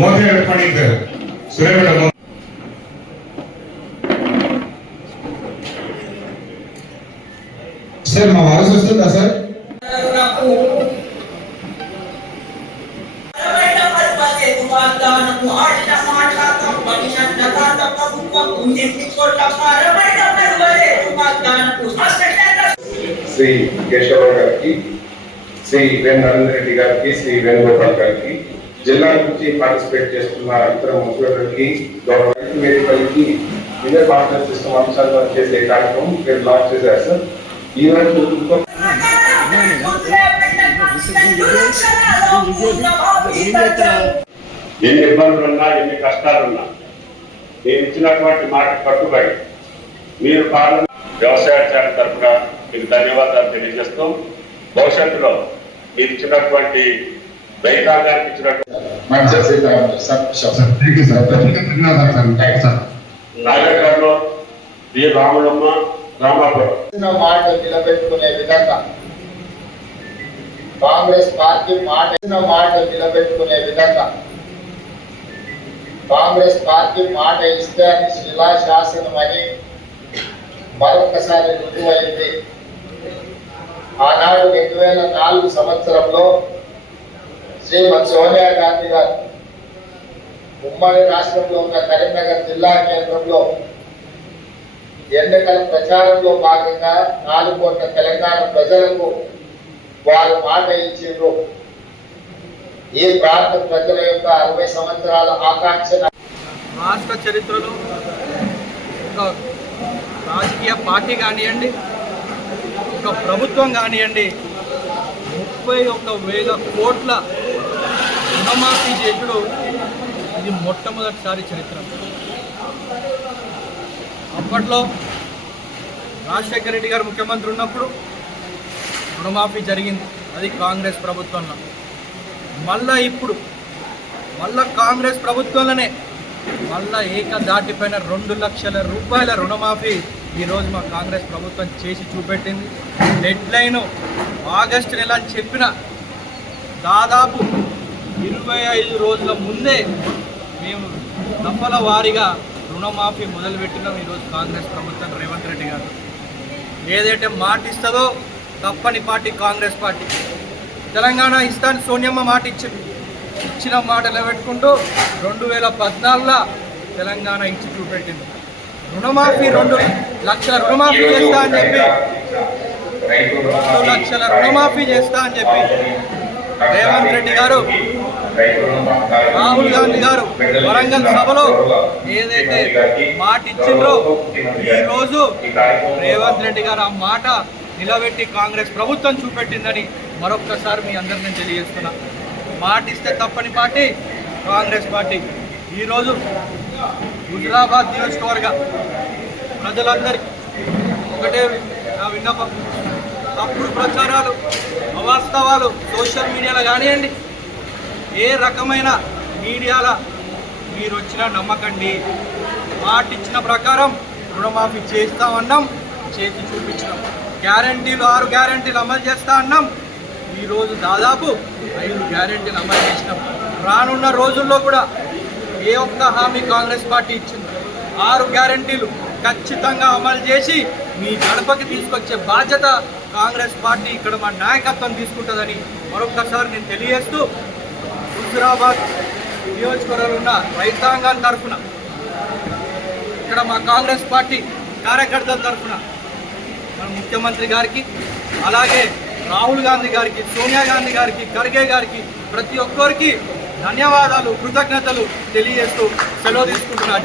Modi electronic Suryapet sir మా voice వస్తుందా sir? Shri Keshava గారికి, శ్రీ వేణు నరేంద్ర రెడ్డి గారికి, శ్రీ వేణుగోపాల్ గారికి, జిల్లా నుంచి పార్టిసిపేట్ చేస్తున్న ఇతర ముఖ్యులకి, గవర్నమెంట్కి ఇదే కాన్ఫరెన్స్ సిస్టమ్ అంశాలు చేసే కార్యక్రమం మీరు లాంచ్ చేశారు సార్. ఈ రోజు ఎన్ని ఇబ్బందులున్నా, ఎన్ని కష్టాలున్నా నేను ఇచ్చినటువంటి మాట కట్టుబడి మీరు కారణం వ్యవసాయాచార్య తరఫున మీకు ధన్యవాదాలు తెలియజేస్తూ భవిష్యత్తులో మీరు ఇచ్చినటువంటి రైతాంగానికి ఇచ్చినటువంటి నాగరికర్లో వి రాములమ్మ రామాపురం మాట నిలబెట్టుకునే విధంగా కాంగ్రెస్ పార్టీ మాట నిలబెట్టుకునే విధంగా కాంగ్రెస్ పార్టీ మాట ఇస్తే అది శిలాశాసనం అని మరొకసారి రుజువైంది. ఆనాడు 2004 సంవత్సరంలో శ్రీమతి సోనియా గాంధీ గారు ఉమ్మడి రాష్ట్రంలో ఉన్న కరీంనగర్ జిల్లా కేంద్రంలో ఎన్నికల ప్రచారంలో భాగంగా 4 కోట్ల తెలంగాణ ప్రజలకు వారు మాట ఇచ్చిండ్రు. ఈ ప్రాంత ప్రజల యొక్క 60 సంవత్సరాల ఆకాంక్ష రాష్ట్ర చరిత్రలో ఒక రాజకీయ పార్టీ కానివ్వండి, ఒక ప్రభుత్వం కానివ్వండి 31,000 కోట్ల రుణమాఫీ చేసుడు ఇది మొట్టమొదటిసారి చరిత్ర. అప్పట్లో రాజశేఖర రెడ్డి గారు ముఖ్యమంత్రి ఉన్నప్పుడు రుణమాఫీ జరిగింది, అది కాంగ్రెస్ ప్రభుత్వంలో. మళ్ళా ఇప్పుడు కాంగ్రెస్ ప్రభుత్వంలోనే మళ్ళా ఏకదాటిపైన 2 లక్షల రూపాయల రుణమాఫీ ఈరోజు మా కాంగ్రెస్ ప్రభుత్వం చేసి చూపెట్టింది. డెడ్ లైను ఆగస్టు నెల అని చెప్పిన దాదాపు 25 రోజుల ముందే మేము దఫల వారీగా రుణమాఫీ మొదలుపెట్టినాం. ఈరోజు కాంగ్రెస్ ప్రభుత్వం రేవంత్ రెడ్డి గారు ఏదైతే మాట ఇస్తుందో తప్పని పార్టీ కాంగ్రెస్ పార్టీ. తెలంగాణ ఇస్తాను సోనియమ్మ మాట ఇచ్చిన మాట నిలబెట్టుకుంటూ 2014లో తెలంగాణ ఇచ్చి చూపెట్టింది. రుణమాఫీ 2 లక్షల రుణమాఫీ చేస్తా అని చెప్పి 2 లక్షల రుణమాఫీ చేస్తా అని చెప్పి రేవంత్ రెడ్డి గారు, రాహుల్ గాంధీ గారు వరంగల్ సభలో ఏదైతే మాట ఇచ్చిండ్రో ఈరోజు రేవంత్ రెడ్డి గారు ఆ మాట నిలబెట్టి కాంగ్రెస్ ప్రభుత్వం చూపెట్టిందని మరొక్కసారి మీ అందరినీ తెలియజేస్తున్నా. మాట ఇస్తే తప్పని పార్టీ కాంగ్రెస్ పార్టీ. ఈరోజు హుజురాబాద్ నియోజకవర్గ ప్రజలందరికీ ఒకటే నా విన్నపం, తప్పుడు ప్రచారాలు, అవాస్తవాలు సోషల్ మీడియాలో కానివ్వండి, ఏ రకమైన మీడియాలో మీరు వచ్చినా నమ్మకండి. మాట ఇచ్చిన ప్రకారం రుణమాఫీ చేస్తామన్నాం, చేసి చూపించినాం. గ్యారంటీలు 6 గ్యారంటీలు అమలు చేస్తా అన్నాం, ఈరోజు దాదాపు 5 గ్యారంటీలు అమలు చేసినాం. రానున్న రోజుల్లో కూడా ఏ ఒక్క హామీ కాంగ్రెస్ పార్టీ ఇచ్చింది 6 గ్యారంటీలు ఖచ్చితంగా అమలు చేసి మీ గడపకి తీసుకొచ్చే బాధ్యత కాంగ్రెస్ పార్టీ ఇక్కడ మా నాయకత్వం తీసుకుంటుందని మరొకసారి నేను తెలియజేస్తూ, హుజురాబాద్ నియోజకవర్గంలో ఉన్న రైతాంగం తరఫున, ఇక్కడ మా కాంగ్రెస్ పార్టీ కార్యకర్తల తరఫున మన ముఖ్యమంత్రి గారికి, అలాగే రాహుల్ గాంధీ గారికి, సోనియా గాంధీ గారికి, ఖర్గే గారికి, ప్రతి ఒక్కరికి ధన్యవాదాలు, కృతజ్ఞతలు తెలియజేస్తూ సెలవు తీసుకుంటున్నాను.